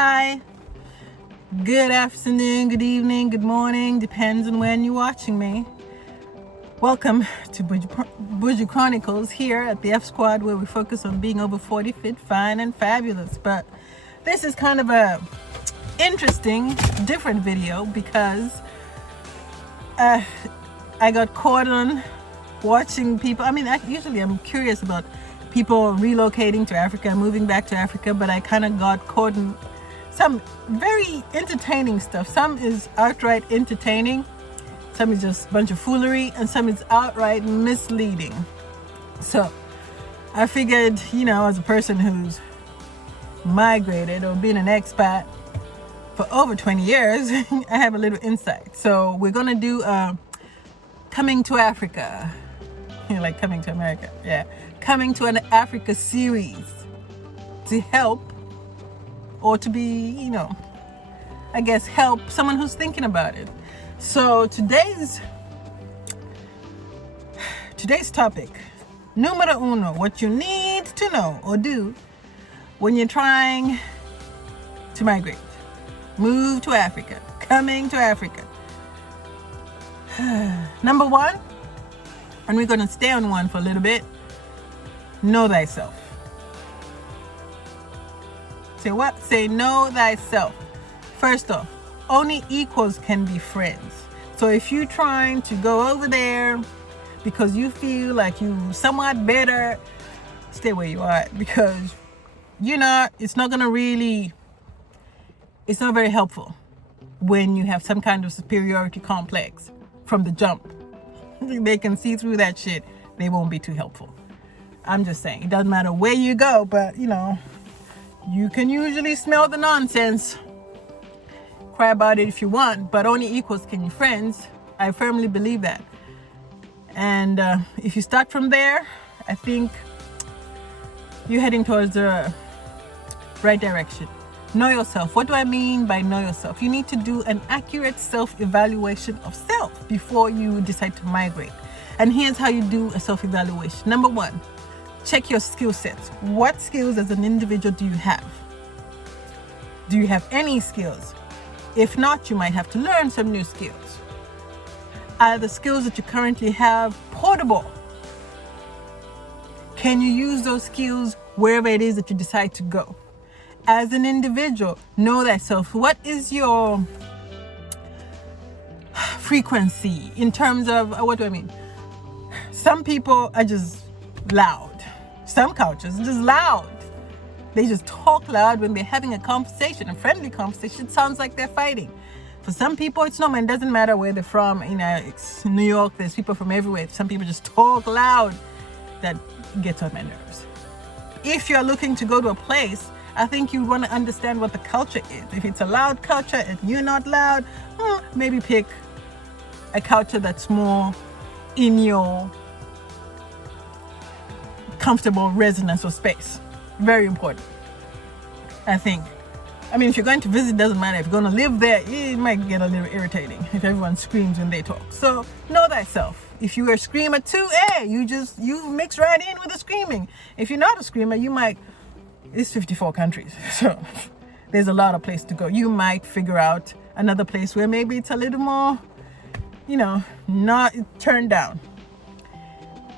Hi, good afternoon, good evening, good morning, depends on when you're watching me. Welcome to Bougie Chronicles here at the F Squad, where we focus on being over 40, fit, fine, and fabulous. But this is kind of a interesting, different video because I got caught on watching people. Usually I'm curious about people relocating to Africa, moving back to Africa, but I kind of got caught in some very entertaining stuff. Some is outright entertaining, some is just a bunch of foolery, and some is outright misleading. So I figured, as a person who's migrated or been an expat for over 20 years, I have a little insight. So we're gonna do coming to Africa, like coming to America, coming to an Africa series to help, or to be, help someone who's thinking about it. So today's topic, numero uno, what you need to know or do when you're trying to migrate, move to Africa, coming to Africa. Number one, and we're going to stay on one for a little bit, know thyself. Say what? Say know thyself. First off, only equals can be friends. So if you're trying to go over there because you feel like you somewhat better, stay where you are, because it's not very helpful when you have some kind of superiority complex from the jump. They can see through that shit. They won't be too helpful. I'm just saying, it doesn't matter where you go, but you can usually smell the nonsense. Cry about it if you want, but only equals can be friends. I firmly believe that. And if you start from there, I think you're heading towards the right direction. Know yourself. What do I mean by know yourself? You need to do an accurate self-evaluation of self before you decide to migrate. And here's how you do a self-evaluation. Number one, check your skill sets. What skills as an individual do you have? Do you have any skills? If not, you might have to learn some new skills. Are the skills that you currently have portable? Can you use those skills wherever it is that you decide to go? As an individual, know thyself. What is your frequency in terms of, what do I mean? Some people are just loud. Some cultures are just loud. They just talk loud when they're having a conversation, a friendly conversation. It sounds like they're fighting. For some people, it's normal. It doesn't matter where they're from. It's New York. There's people from everywhere. Some people just talk loud. That gets on my nerves. If you're looking to go to a place, I think you want to understand what the culture is. If it's a loud culture and you're not loud, maybe pick a culture that's more in your comfortable resonance or space. Very important, I think. If you're going to visit, doesn't matter. If you're going to live there, it might get a little irritating if everyone screams when they talk. So know thyself. If you're a screamer too, you mix right in with the screaming. If you're not a screamer, it's 54 countries. So there's a lot of places to go. You might figure out another place where maybe it's a little more, not turned down.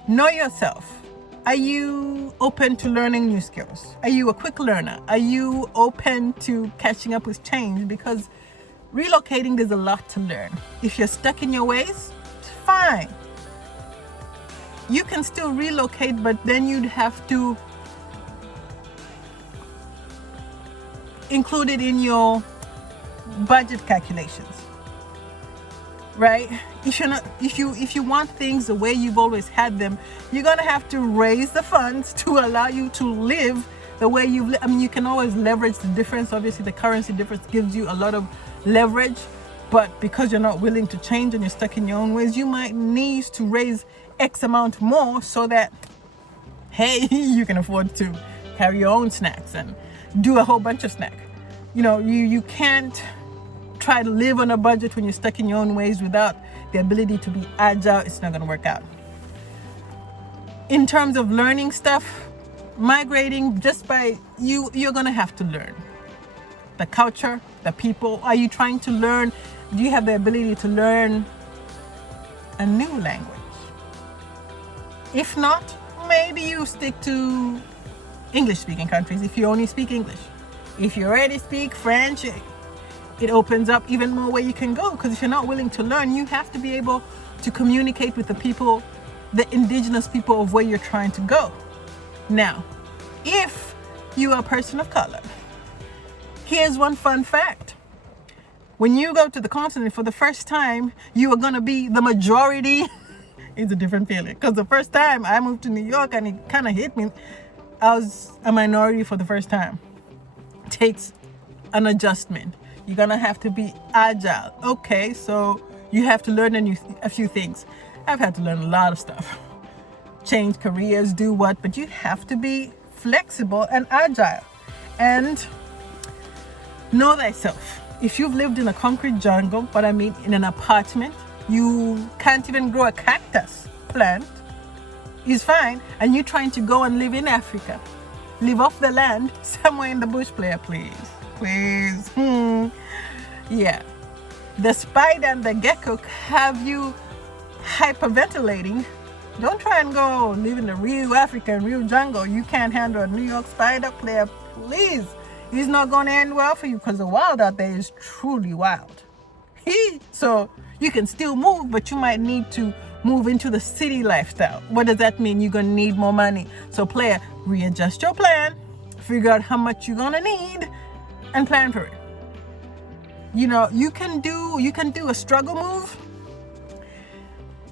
Know yourself. Are you open to learning new skills? Are you a quick learner? Are you open to catching up with change? Because relocating, there's a lot to learn. If you're stuck in your ways, fine. You can still relocate, but then you'd have to include it in your budget calculations. Right? If you want things the way you've always had them, you're gonna have to raise the funds to allow you to live the way you've lived. You can always leverage the difference. Obviously, the currency difference gives you a lot of leverage, but because you're not willing to change and you're stuck in your own ways, you might need to raise X amount more so that, hey, you can afford to carry your own snacks and do a whole bunch of snacks. You can't try to live on a budget when you're stuck in your own ways without the ability to be agile. It's not going to work out. In terms of learning stuff, migrating, just by you're going to have to learn. the culture, the people? Are you trying to learn? Do you have the ability to learn a new language? If not, maybe you stick to English-speaking countries if you only speak English. If you already speak French, it opens up even more where you can go, because if you're not willing to learn, you have to be able to communicate with the people, the indigenous people of where you're trying to go. Now, if you are a person of color, here's one fun fact. When you go to the continent for the first time, you are going to be the majority. It's a different feeling, because the first time I moved to New York and it kind of hit me, I was a minority for the first time. It takes an adjustment. You're going to have to be agile. Okay, so you have to learn a few things. I've had to learn a lot of stuff. Change careers, do what, but you have to be flexible and agile. And know thyself. If you've lived in a concrete jungle, but I mean in an apartment, you can't even grow a cactus plant, is fine, and you're trying to go and live in Africa, live off the land, somewhere in the bush, player, please. Yeah, the spider and the gecko have you hyperventilating. Don't try and go live in the real African, real jungle. You can't handle a New York spider, player, please. It's not going to end well for you, because the wild out there is truly wild. So you can still move, but you might need to move into the city lifestyle. What does that mean? You're going to need more money. So player, readjust your plan, figure out how much you're going to need, and plan for it. You know, you can do a struggle move,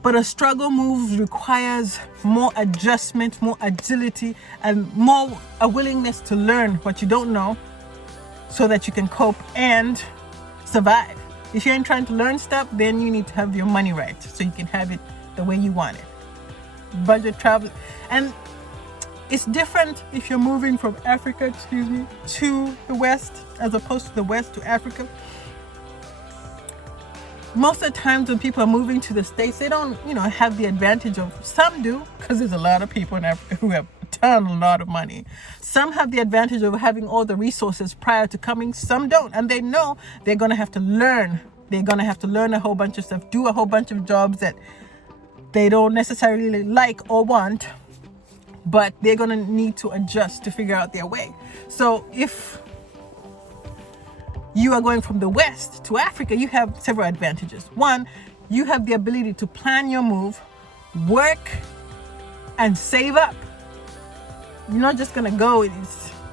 but a struggle move requires more adjustment, more agility, and more a willingness to learn what you don't know so that you can cope and survive. If you ain't trying to learn stuff, then you need to have your money right so you can have it the way you want it. Budget travel. And it's different if you're moving from Africa, to the West, as opposed to the West to Africa. Most of the times when people are moving to the States, they don't, have the advantage of, some do, because there's a lot of people in Africa who have a lot of money. Some have the advantage of having all the resources prior to coming. Some don't, and they know they're going to have to learn. They're going to have to learn a whole bunch of stuff, do a whole bunch of jobs that they don't necessarily like or want, but they're going to need to adjust to figure out their way. So if you are going from the West to Africa, you have several advantages. One, you have the ability to plan your move, work, and save up. You're not just going to go.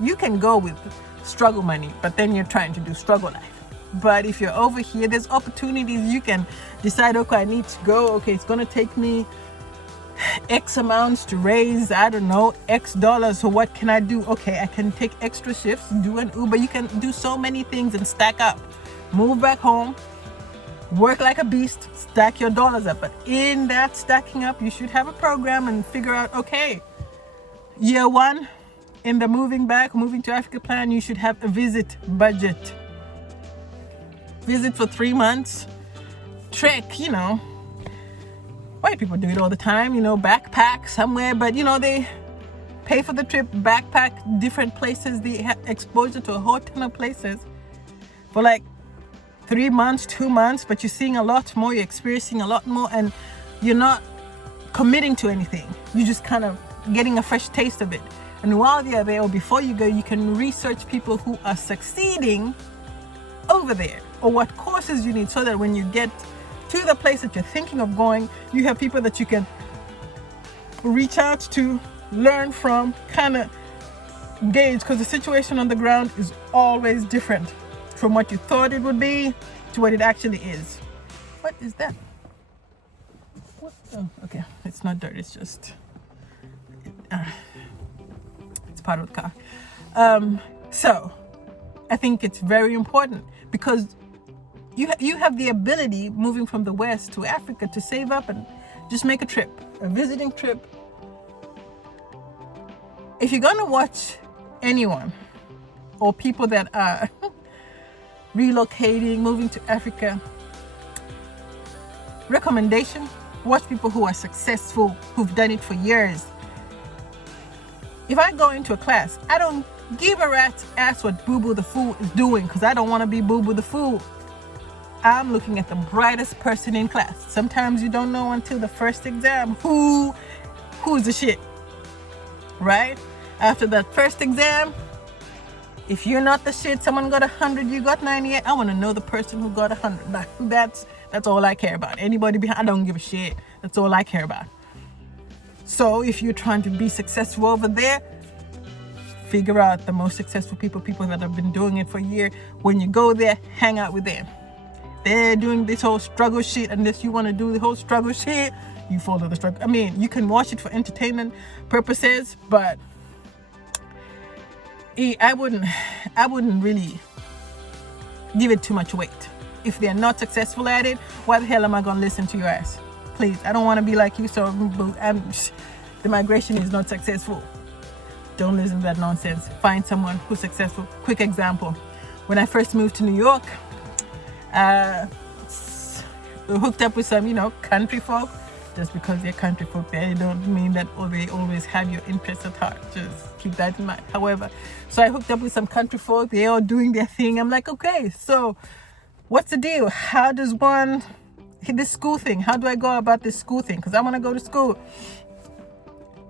You can go with struggle money, but then you're trying to do struggle life. But if you're over here, there's opportunities. You can decide, okay, I need to go. Okay, it's going to take me X amounts to raise, I don't know, X dollars. So what can I do? Okay, I can take extra shifts, do an Uber. You can do so many things and stack up. Move back home, work like a beast, stack your dollars up. But in that stacking up, you should have a program and figure out, okay, year one, in the moving to Africa plan, you should have a visit budget. Visit for 3 months, trek, white people do it all the time, backpack somewhere, but they pay for the trip, backpack different places. They have exposure to a whole ton of places for like 3 months, 2 months, but you're seeing a lot more, you're experiencing a lot more, and you're not committing to anything. You're just kind of getting a fresh taste of it. And while you're there, or before you go, you can research people who are succeeding over there, or what courses you need, so that when you get to the place that you're thinking of going, you have people that you can reach out to, learn from, kind of gauge, because the situation on the ground is always different from what you thought it would be to what it actually is. What is that? What? Oh, okay, it's not dirt, it's just it's part of the car. So I think it's very important, because you have the ability, moving from the West to Africa, to save up and just make a trip, a visiting trip. If you're going to watch anyone or people that are relocating, moving to Africa, recommendation, watch people who are successful, who've done it for years. If I go into a class, I don't Give a rat's ass what Boo Boo the Fool is doing, because I don't want to be Boo Boo the Fool. I'm looking at the brightest person in class. Sometimes you don't know until the first exam who's the shit, right? After that first exam, if you're not the shit, someone got 100, you got 98. I want to know the person who got 100. That's all I care about. Anybody behind, I don't give a shit. That's all I care about. So if you're trying to be successful over there, figure out the most successful people that have been doing it for a year. When you go there, hang out with them. They're doing this whole struggle shit, unless you want to do the whole struggle shit, you follow the struggle. I mean, you can watch it for entertainment purposes, but I wouldn't really give it too much weight. If they're not successful at it, why the hell am I going to listen to your ass? Please, I don't want to be like you, so the migration is not successful. Don't listen to that nonsense. Find someone who's successful. Quick example. When I first moved to New York, hooked up with some, country folk. Just because they're country folk, they don't mean that they always have your interests at heart. Just keep that in mind. However, so I hooked up with some country folk. They're all doing their thing. I'm like, okay, so what's the deal? How does one hit this school thing? How do I go about this school thing? Because I want to go to school.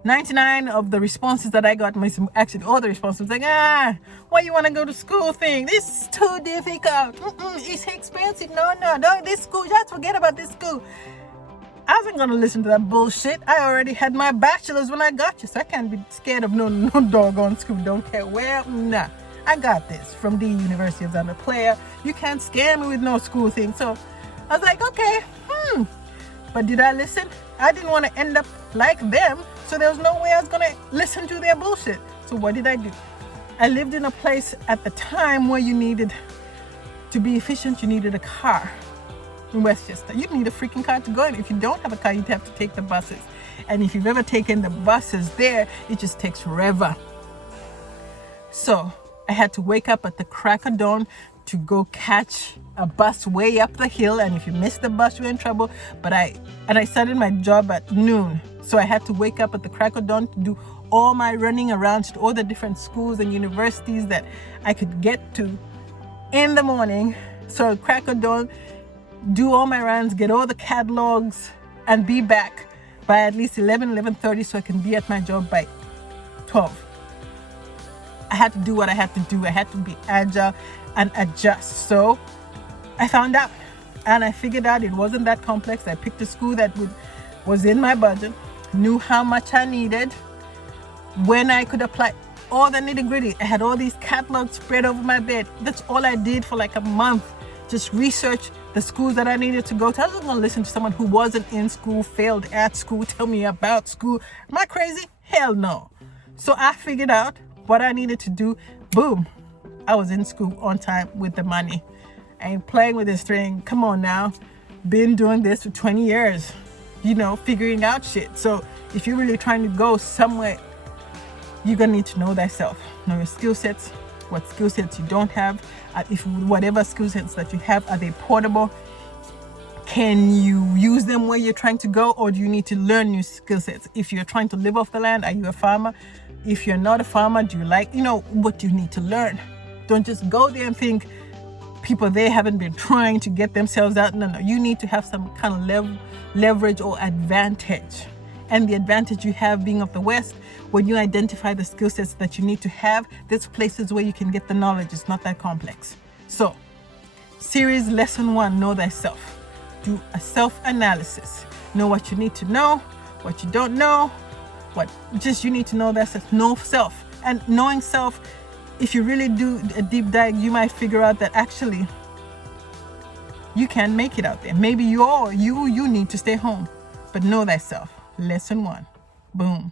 99 of the responses that I got, actually all the responses, like, why you want to go to school thing? This is too difficult. It's expensive. No, this school, just forget about this school. I wasn't going to listen to that bullshit. I already had my bachelor's when I got you, so I can't be scared of no doggone school. Don't care where. Nah, I got this from the University of Zambia player. You can't scare me with no school thing. So I was like, okay, But did I listen? I didn't want to end up like them, so there was no way I was going to listen to their bullshit. So what did I do? I lived in a place at the time where you needed to be efficient. You needed a car. In Westchester, you need a freaking car to go in. If you don't have a car, you'd have to take the buses. And if you've ever taken the buses there, it just takes forever. So I had to wake up at the crack of dawn to go catch a bus way up the hill. And if you miss the bus, you're in trouble. But I started my job at noon. So I had to wake up at the crack of dawn to do all my running around to all the different schools and universities that I could get to in the morning. So crack of dawn, do all my runs, get all the catalogs, and be back by at least 11:30 so I can be at my job by 12. I had to do what I had to do. I had to be agile and adjust. So I found out, and I figured out it wasn't that complex. I picked a school that was in my budget, knew how much I needed, when I could apply, all the nitty-gritty. I had all these catalogs spread over my bed. That's all I did for like a month. Just research the schools that I needed to go to. I wasn't going to listen to someone who wasn't in school, failed at school, tell me about school. Am I crazy? Hell no. So I figured out what I needed to do. Boom. I was in school on time with the money. I ain't playing with this thing. Come on now. Been doing this for 20 years, figuring out shit. So if you're really trying to go somewhere, you're going to need to know thyself. Know your skill sets, what skill sets you don't have. If whatever skill sets that you have, are they portable? Can you use them where you're trying to go, or do you need to learn new skill sets? If you're trying to live off the land, are you a farmer? If you're not a farmer, do you what do you need to learn? Don't just go there and think people there haven't been trying to get themselves out. No, you need to have some kind of leverage or advantage. And the advantage you have being of the West, when you identify the skill sets that you need to have, there's places where you can get the knowledge. It's not that complex. So, series lesson 1, know thyself. Do a self-analysis. Know what you need to know, what you don't know, you need to know thyself. Know self. And knowing self, if you really do a deep dive, you might figure out that actually you can make it out there. Maybe you need to stay home, but know thyself. Lesson 1. Boom.